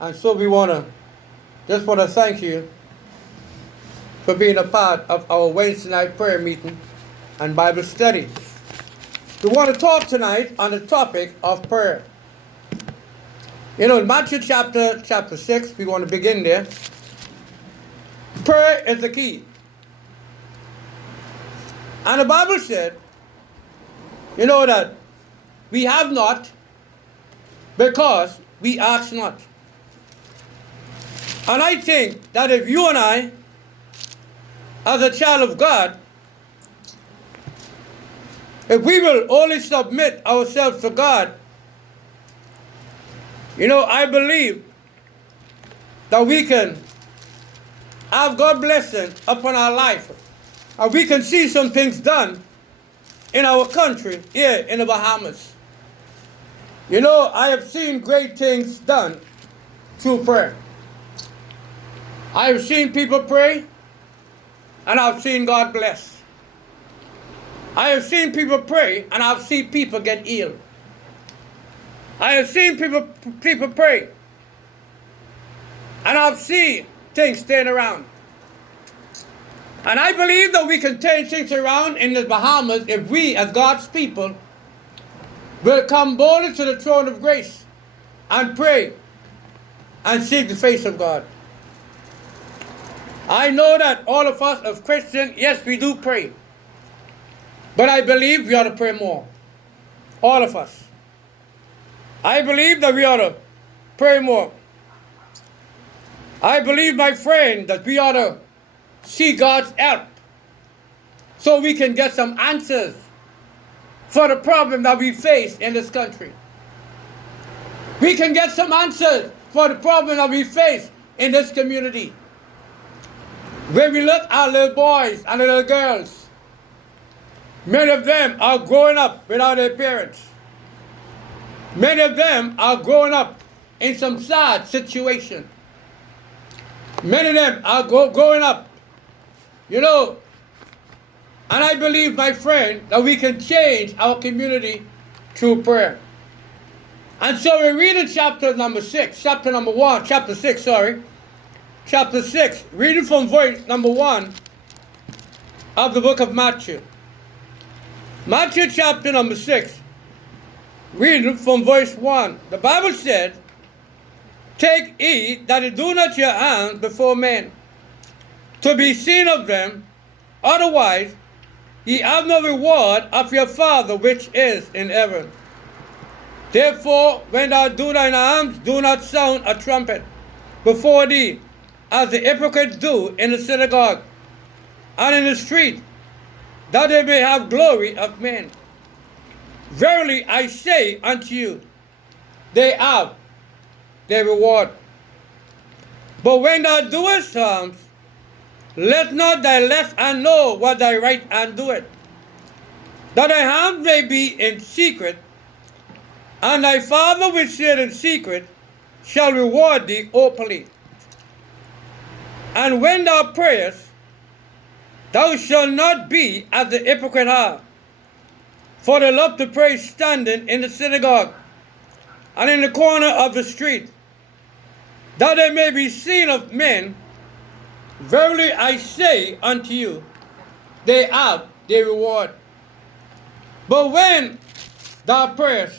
And so we just want to thank you for being a part of our Wednesday night prayer meeting and Bible study. We want to talk tonight on the topic of prayer. In Matthew chapter 6, we want to begin there. Prayer is the key. And the Bible said, that we have not because we ask not. And I think that if you and I, as a child of God, if we will only submit ourselves to God, I believe that we can have God's blessing upon our life. And we can see some things done in our country, here in the Bahamas. I have seen great things done through prayer. I have seen people pray, and I've seen God bless. I have seen people pray, and I've seen people get healed. I have seen people pray, and I've seen things turn around. And I believe that we can turn things around in the Bahamas if we, as God's people, will come boldly to the throne of grace and pray and seek the face of God. I know that all of us as Christians, yes, we do pray. But I believe we ought to pray more. All of us. I believe that we ought to pray more. I believe, my friend, that we ought to seek God's help so we can get some answers for the problem that we face in this country. We can get some answers for the problem that we face in this community. When we look at our little boys and little girls, many of them are growing up without their parents. Many of them are growing up in some sad situation. Many of them are growing up, and I believe, my friend, that we can change our community through prayer. And so we read in chapter 6, reading from verse number 1 of the book of Matthew. Matthew chapter number 6, reading from verse 1. The Bible said, "Take heed that ye do not your hands before men, to be seen of them, otherwise ye have no reward of your Father which is in heaven. Therefore, when thou do thine alms, do not sound a trumpet before thee, as the hypocrites do in the synagogue and in the street, that they may have glory of men. Verily I say unto you, they have their reward. But when thou doest alms, let not thy left hand know what thy right hand doeth, that thy hand may be in secret, and thy Father which sitteth in secret shall reward thee openly. And when thou prayest, thou shalt not be as the hypocrite are, for they love to pray standing in the synagogue and in the corner of the street, that they may be seen of men. Verily I say unto you, they have their reward. But when thou prayest,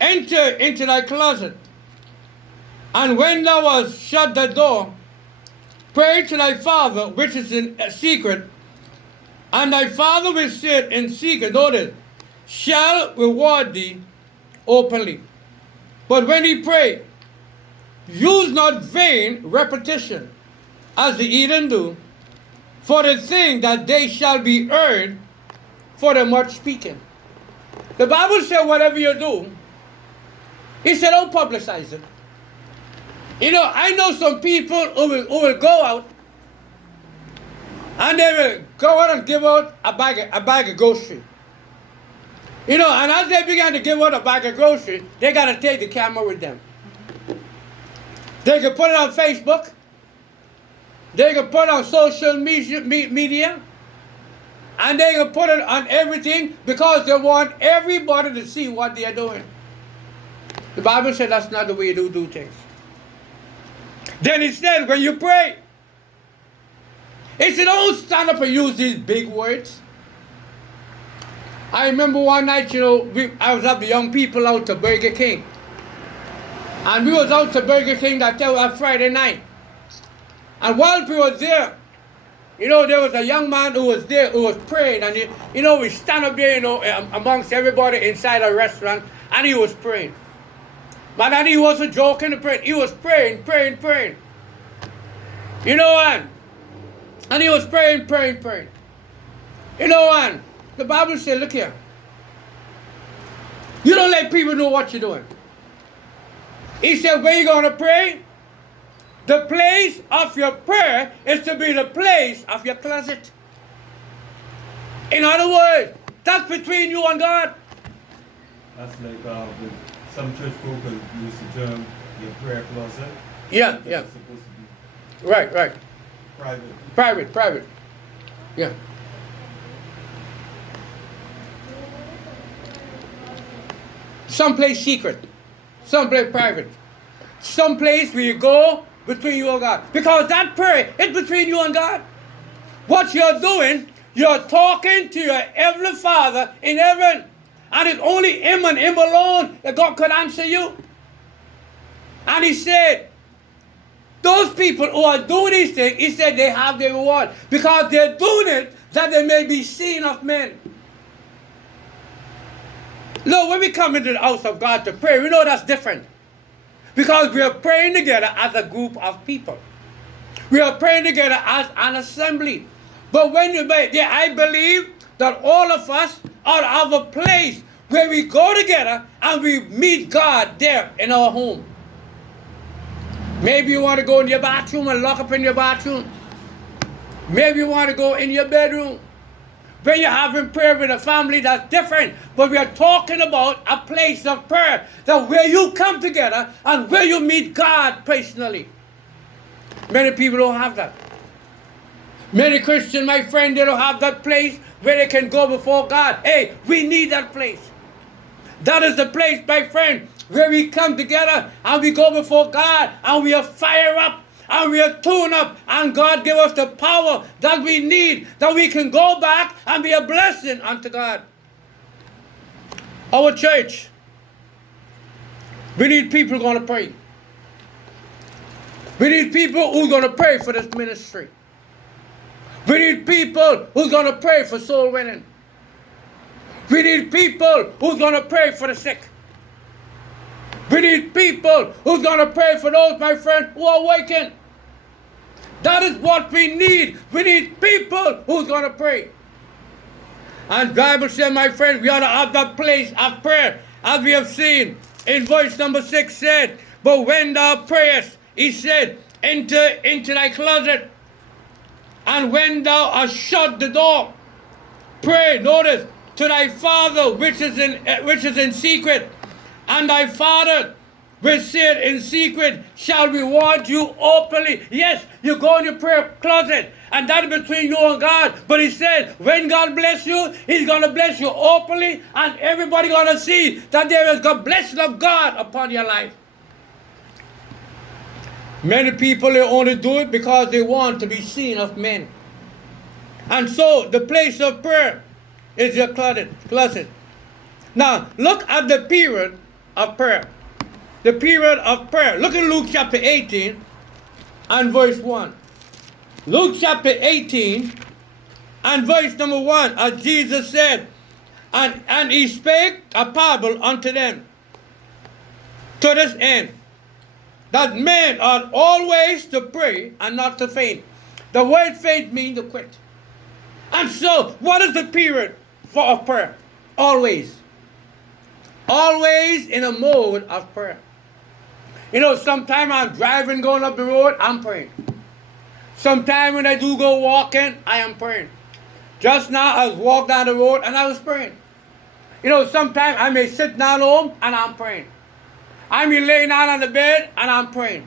enter into thy closet, and when thou hast shut the door, pray to thy Father which is in secret, and thy Father which sitteth in secret, notice, shall reward thee openly. But when ye pray, use not vain repetition, as the heathen do, for the thing that they shall be heard for the much speaking." The Bible said whatever you do, he said don't publicize it. I know some people who will go out and they will go out and give out a bag of groceries. And as they began to give out a bag of groceries, they got to take the camera with them. They can put it on Facebook. They can put it on social media. And they can put it on everything because they want everybody to see what they are doing. The Bible said that's not the way you do things. Then he said, when you pray, he said, don't stand up and use these big words. I remember one night, I was at the young people out to Burger King. And we was out to Burger King that Friday night. And while we was there, there was a young man who was there who was praying. And, we stand up there, amongst everybody inside a restaurant. And he was praying. But then he wasn't joking to pray. He was praying. And he was praying. And the Bible says, look here. You don't let people know what you're doing. He said, where you going to pray? The place of your prayer is to be the place of your closet. In other words, that's between you and God. That's like some church folk use the term your prayer closet. Yeah. It's supposed to be Right. private. Yeah. Someplace secret. Someplace private. Someplace where you go between you and God. Because that prayer is between you and God. What you're doing, you're talking to your Heavenly Father in heaven. And it's only Him and Him alone that God could answer you. And He said, those people who are doing these things, He said they have their reward. Because they're doing it that they may be seen of men. No, when we come into the house of God to pray, we know that's different. Because we are praying together as a group of people. We are praying together as an assembly. But when I believe that all of us are of a place where we go together and we meet God there in our home. Maybe you want to go in your bathroom and lock up in your bathroom. Maybe you want to go in your bedroom. When you're having prayer with a family, that's different. But we are talking about a place of prayer. That where you come together and where you meet God personally. Many people don't have that. Many Christians, my friend, they don't have that place where they can go before God. Hey, we need that place. That is the place, my friend, where we come together and we go before God and we are fire up. And we are tuned up, and God give us the power that we need, that we can go back and be a blessing unto God. Our church, we need people going to pray. We need people who's going to pray for this ministry. We need people who's going to pray for soul winning. We need people who's going to pray for the sick. We need people who's going to pray for those, my friend, who are waking. That is what we need. We need people who's going to pray. And the Bible says, my friend, we ought to have that place of prayer. As we have seen in verse number 6 said, but when thou prayest, he said, enter into thy closet. And when thou hast shut the door, pray, notice, to thy Father which is in secret. And thy Father which said in secret shall reward you openly. Yes, you go in your prayer closet, and that is between you and God. But He said, when God bless you, He's going to bless you openly, and everybody going to see that there is the blessing of God upon your life. Many people, they only do it because they want to be seen of men. And so, the place of prayer is your closet. Now, look at the period of prayer. The period of prayer. Look at Luke chapter 18 and verse 1. Luke chapter 18 and verse number 1. As Jesus said, and He spake a parable unto them to this end, that men ought always to pray and not to faint. The word faint means to quit. And so, what is the period of prayer? Always. Always in a mode of prayer. Sometimes I'm driving, going up the road, I'm praying. Sometimes when I do go walking, I am praying. Just now, I was walking down the road and I was praying. Sometimes I may sit down home and I'm praying. I may lay down on the bed and I'm praying.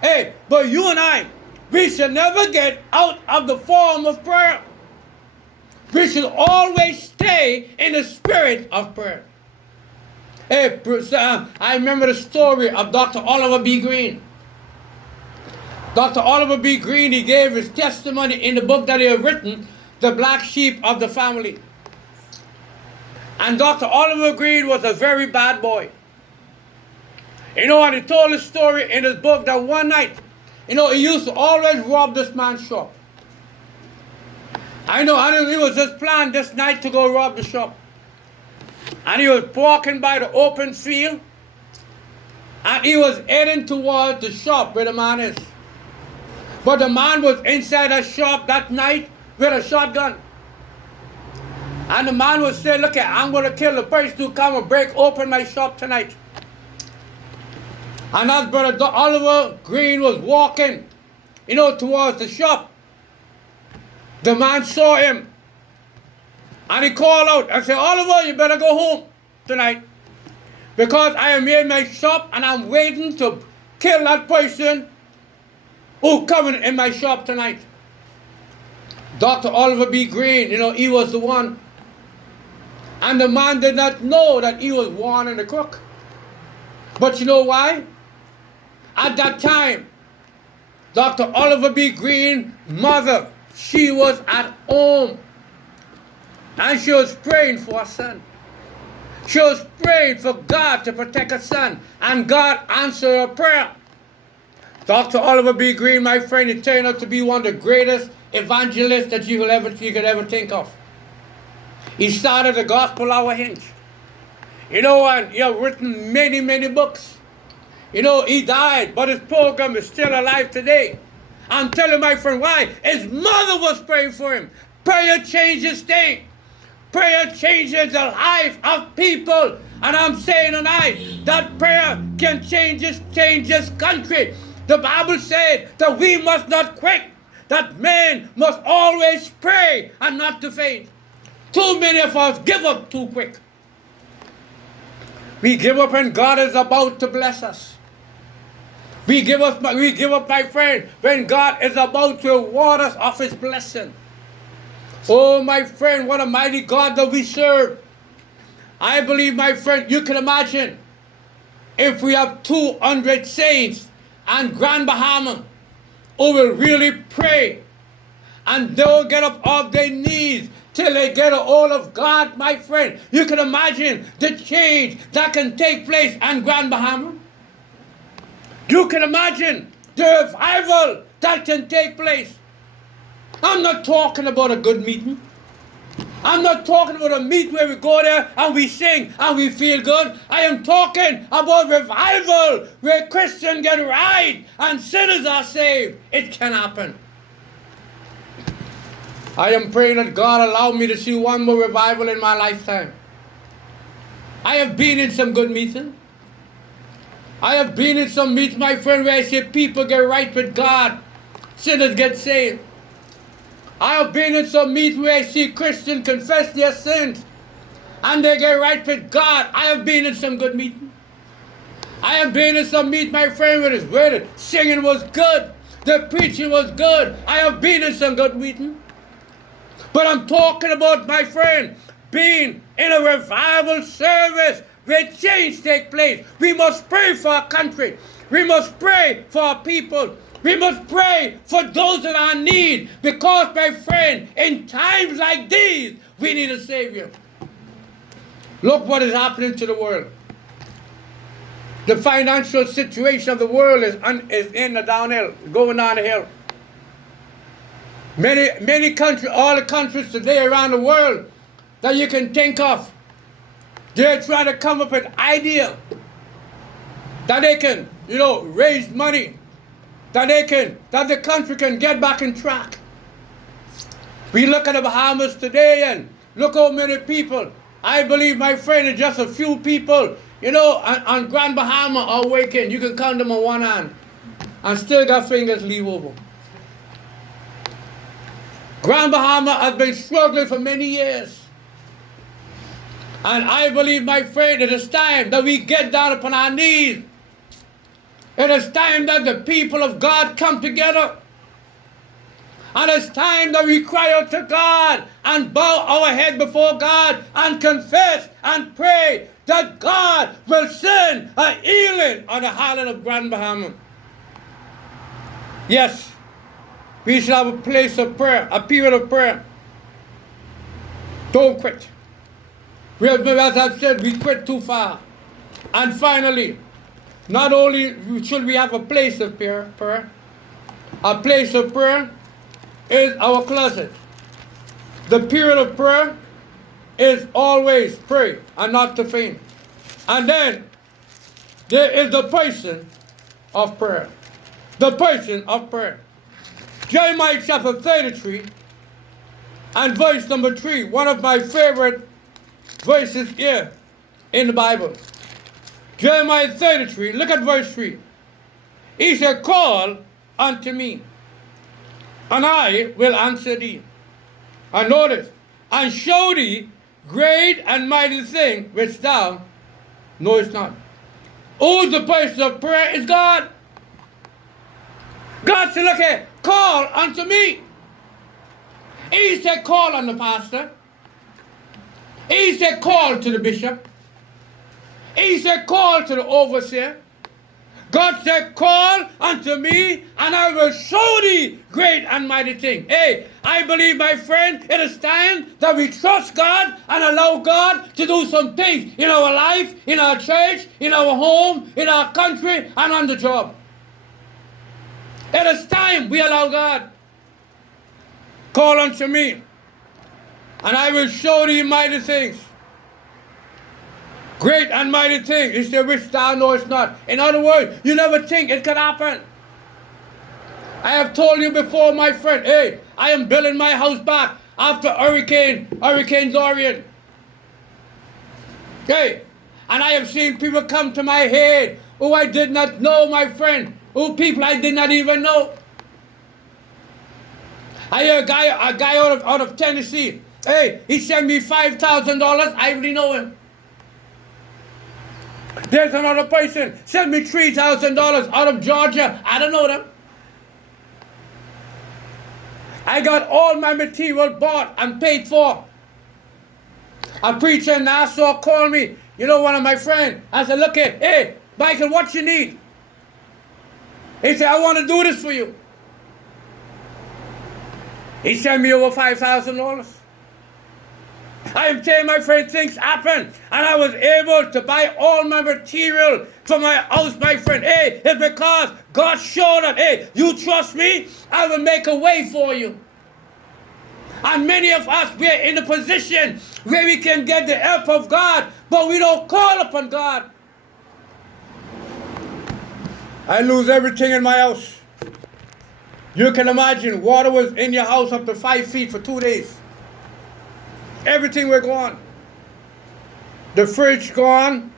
Hey, but you and I, we should never get out of the form of prayer. We should always stay in the spirit of prayer. Hey, I remember the story of Dr. Oliver B. Green. Dr. Oliver B. Green, he gave his testimony in the book that he had written, The Black Sheep of the Family. And Dr. Oliver Green was a very bad boy. You know, and he told his story in his book that one night, you know, he used to always rob this man's shop. I know he was just planned this night to go rob the shop. And he was walking by the open field, and he was heading towards the shop where the man is. But the man was inside a shop that night with a shotgun. And the man was saying, look, I'm going to kill the person who come and break open my shop tonight. And as Brother Oliver Green was walking, you know, towards the shop, the man saw him. And he called out and said, Oliver, you better go home tonight. Because I am in my shop and I'm waiting to kill that person who coming in my shop tonight. Dr. Oliver B. Green, you know, he was the one. And the man did not know that he was warning the crook. But you know why? At that time, Dr. Oliver B. Green's mother, she was at home. And she was praying for her son. She was praying for God to protect her son. And God answered her prayer. Dr. Oliver B. Green, my friend, he turned out to be one of the greatest evangelists that you could ever think of. He started the Gospel Hour Hinge. You know, and he has written many, many books. You know, he died, but his program is still alive today. I'm telling my friend why. His mother was praying for him. Prayer changes things. Prayer changes the life of people. And I'm saying tonight that prayer can change this country. The Bible said that we must not quit, that men must always pray and not to faint. Too many of us give up too quick. We give up when God is about to bless us. We give up, my friend, when God is about to reward us of his blessing. Oh, my friend, what a mighty God that we serve. I believe, my friend, you can imagine if we have 200 saints and Grand Bahama who will really pray and they'll get up off their knees till they get a hold of God, my friend. You can imagine the change that can take place in Grand Bahama. You can imagine the revival that can take place. I'm not talking about a good meeting. I'm not talking about a meeting where we go there and we sing and we feel good. I am talking about revival where Christians get right and sinners are saved. It can happen. I am praying that God allow me to see one more revival in my lifetime. I have been in some good meetings. I have been in some meetings, my friend, where I see people get right with God. Sinners get saved. I have been in some meetings where I see Christians confess their sins and they get right with God. I have been in some good meetings. I have been in some meetings, my friend, where the singing was good, the preaching was good. I have been in some good meetings. But I'm talking about, my friend, being in a revival service where change takes place. We must pray for our country. We must pray for our people. We must pray for those that are in need. Because, my friend, in times like these, we need a Savior. Look what is happening to the world. The financial situation of the world is in the downhill, going down the hill. Many countries, all the countries today around the world that you can think of, they're trying to come up with an idea that they can, raise money, that the country can get back on track. We look at the Bahamas today and look how many people. I believe, my friend, it's just a few people, on Grand Bahama are waking. You can count them on one hand and still got fingers leave over. Grand Bahama has been struggling for many years. And I believe, my friend, it is time that we get down upon our knees. It is time that the people of God come together. And it's time that we cry out to God and bow our head before God and confess and pray that God will send a healing on the island of Grand Bahama. Yes, we should have a place of prayer, a period of prayer. Don't quit. As I've said, we quit too far. And finally, not only should we have a place of prayer, a place of prayer is our closet. The period of prayer is always pray and not to faint. And then there is the person of prayer. The person of prayer. Jeremiah chapter 33 and verse number 3, one of my favorite verses here in the Bible. Jeremiah 33, look at verse 3. He said, call unto me, and I will answer thee. And notice, and show thee great and mighty thing which thou knowest not. Who's the person of prayer? Is God. God said, look here, call unto me. He said, call on the pastor. He said, call to the bishop. He said, call to the overseer. God said, call unto me, and I will show thee great and mighty things. Hey, I believe, my friend, it is time that we trust God and allow God to do some things in our life, in our church, in our home, in our country, and on the job. It is time we allow God. Call unto me, and I will show thee mighty things. Great and mighty things, is there which thou knowest not. In other words, you never think it could happen. I have told you before, my friend, hey, I am building my house back after Hurricane Dorian. Okay, and I have seen people come to my head who I did not know, my friend, who people I did not even know. I hear a guy out of Tennessee. Hey, he sent me $5,000. I already know him. There's another person sent me $3,000 out of Georgia. I don't know them. I got all my material bought and paid for. A preacher in Nassau called me. You know, one of my friends. I said, look here, hey, Michael, what you need? He said, I want to do this for you. He sent me over $5,000. I am telling my friend, things happen, and I was able to buy all my material for my house, my friend. Hey, it's because God showed up. Hey, you trust me, I will make a way for you. And many of us, we are in a position where we can get the help of God, but we don't call upon God. I lose everything in my house. You can imagine, water was in your house up to 5 feet for 2 days. Everything were gone. The fridge gone,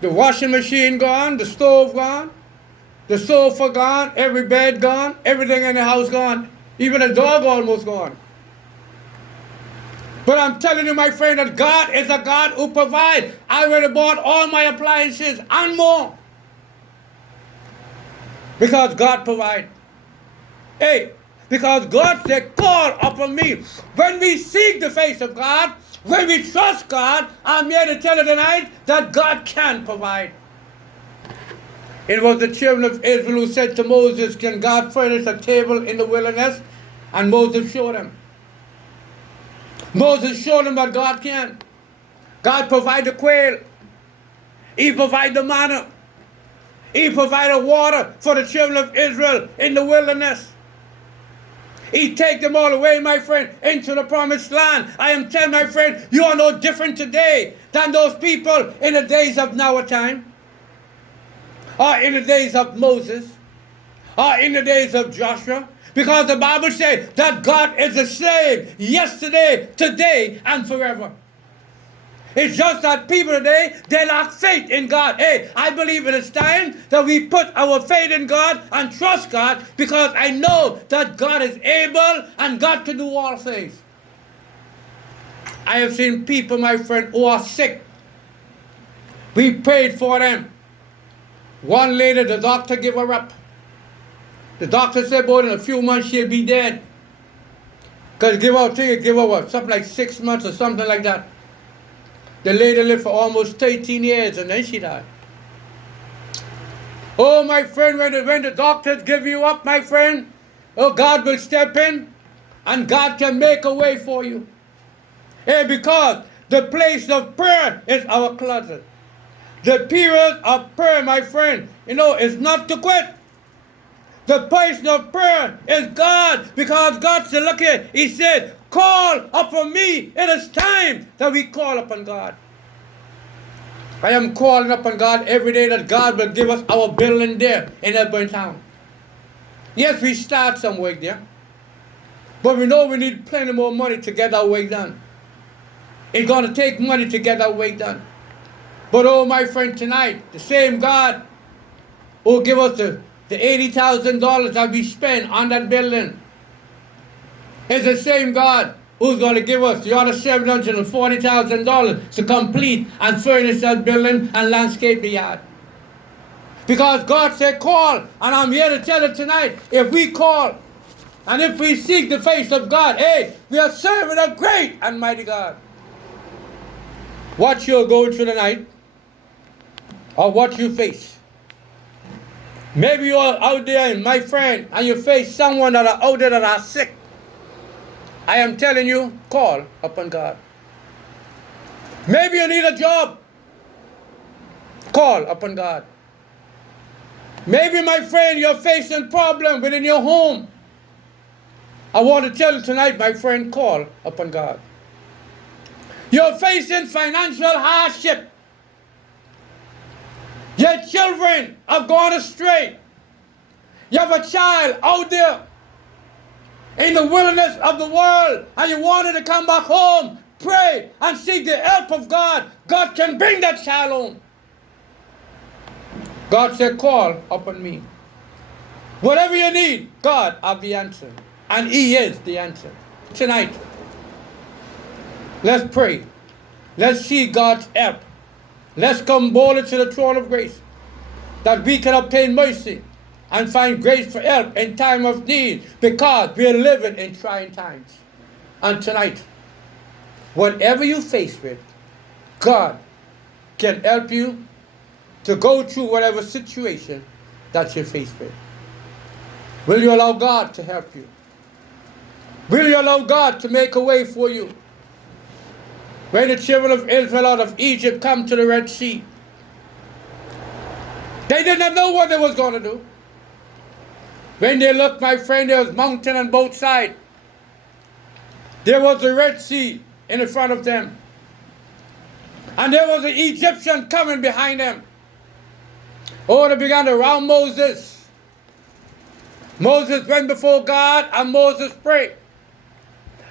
the washing machine gone, the stove gone, the sofa gone, every bed gone, everything in the house gone, even a dog almost gone. But I'm telling you, my friend, that God is a God who provides. I already bought all my appliances and more. Because God provides. Hey, because God said, call upon me. When we seek the face of God, when we trust God, I'm here to tell you tonight that God can provide. It was the children of Israel who said to Moses, can God furnish a table in the wilderness? And Moses showed them. Moses showed them that God can. God provided the quail. He provided the manna. He provided water for the children of Israel in the wilderness. He take them all away, my friend, into the promised land. I am telling my friend, you are no different today than those people in the days of Noah time, or in the days of Moses, or in the days of Joshua. Because the Bible said that God is the same yesterday, today, and forever. It's just that people today, they lack faith in God. Hey, I believe it is time that we put our faith in God and trust God, because I know that God is able and God can do all things. I have seen people, my friend, who are sick. We prayed for them. One lady, the doctor gave her up. The doctor said, boy, in a few months she'll be dead. Because give her what, something like 6 months or something like that. The lady lived for almost 13 years and then she died. Oh, my friend, when the doctors give you up, my friend, oh, God will step in and God can make a way for you. Hey, because the place of prayer is our closet. The period of prayer, my friend, is not to quit. The place of prayer is God, because God said, look here, He said, call upon me. It is time that we call upon God. I am calling upon God every day that God will give us our building there in Elburn Town. Yes, we start some work there, but we know we need plenty more money to get our work done. It's going to take money to get our work done. But oh, my friend, tonight, the same God who give us the $80,000 that we spend on that building is the same God who's going to give us the other $740,000 to complete and furnish that building and landscape the yard. Because God said call, and I'm here to tell you tonight, if we call and if we seek the face of God, hey, we are serving a great and mighty God. What you're going through tonight, or what you face. Maybe you're out there, my friend, and you face someone that are out there that are sick. I am telling you, call upon God. Maybe you need a job. Call upon God. Maybe, my friend, you're facing problem within your home. I want to tell you tonight, my friend, call upon God. You're facing financial hardship. Your children have gone astray. You have a child out there in the wilderness of the world, and you wanted to come back home, pray and seek the help of God. God can bring that child home. God said, call upon me. Whatever you need, God has the answer. And He is the answer. Tonight, let's pray. Let's seek God's help. Let's come boldly to the throne of grace, that we can obtain mercy and find grace for help in time of need, because we are living in trying times. And tonight, whatever you face with, God can help you to go through whatever situation that you're faced with. Will you allow God to help you? Will you allow God to make a way for you? When the children of Israel out of Egypt come to the Red Sea, they did not know what they was going to do. When they looked, my friend, there was mountain on both sides. There was the Red Sea in front of them. And there was an Egyptian coming behind them. Oh, they began to round Moses. Moses went before God and Moses prayed.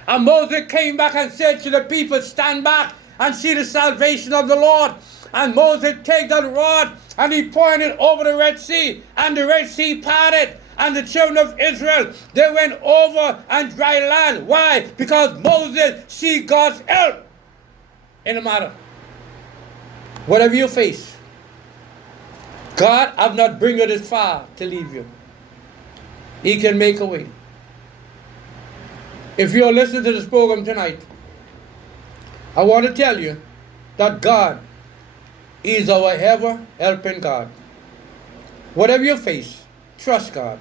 And Moses came back and said to the people, stand back and see the salvation of the Lord. And Moses took that rod and he pointed over the Red Sea, and the Red Sea parted. And the children of Israel, they went over on dry land. Why? Because Moses see God's help in the matter. Whatever you face, God have not bring you this far to leave you. He can make a way. If you're listening to this program tonight, I want to tell you that God is our ever-helping God. Whatever you face, trust God.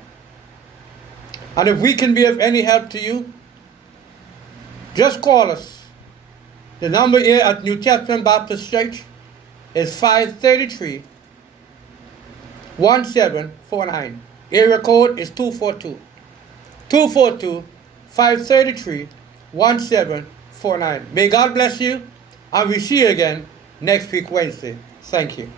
And if we can be of any help to you, just call us. The number here at New Testament Baptist Church is 533-1749. Area code is 242. 242-533-1749. May God bless you, and we'll see you again next week, Wednesday. Thank you.